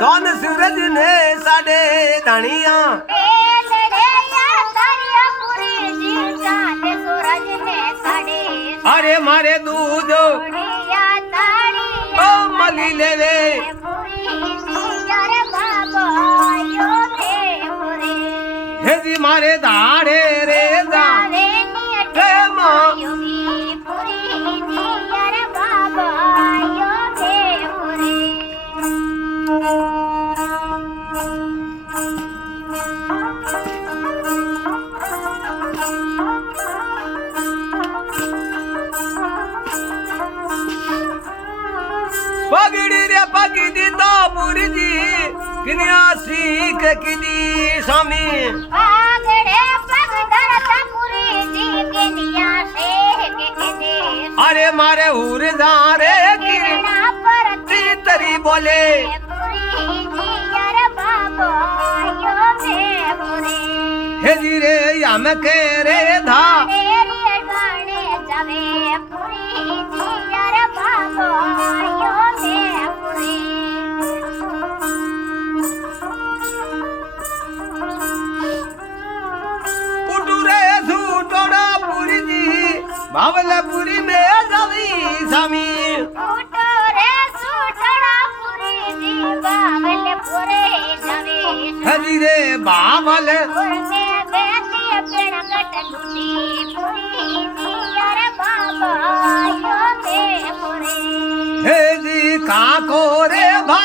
सोन सूरज ने साडे धनिया अरे मारे दूध ओ मली ले ले हे जी मारे दाड़े रे दाड़े हे मां पगड़ी रे पगड़ी तो पूरी जी किनिया सीख किदी स्वामी पगड़े पगधर तपुरी जी किनिया सीख किदी अरे मारे उर जा रे किरणा पर तरी बोले पूरी जी यार बाबा यो मे पूरी हे जी रे यम के रे धा तेरी गाने जावे पूरी जी यार बाबा यो मे पूरी उटूरे झूठोड़ा पूरी जी बावलपुरी में जावी स्वामी उटोरे सुटड़ा पूरी जी बावलपुरे जावे हरी रे बावल उरने बेटी पेड़ कट लूटी पूरी जी यार बाबा यो मे पूरी हे जी काको रे भा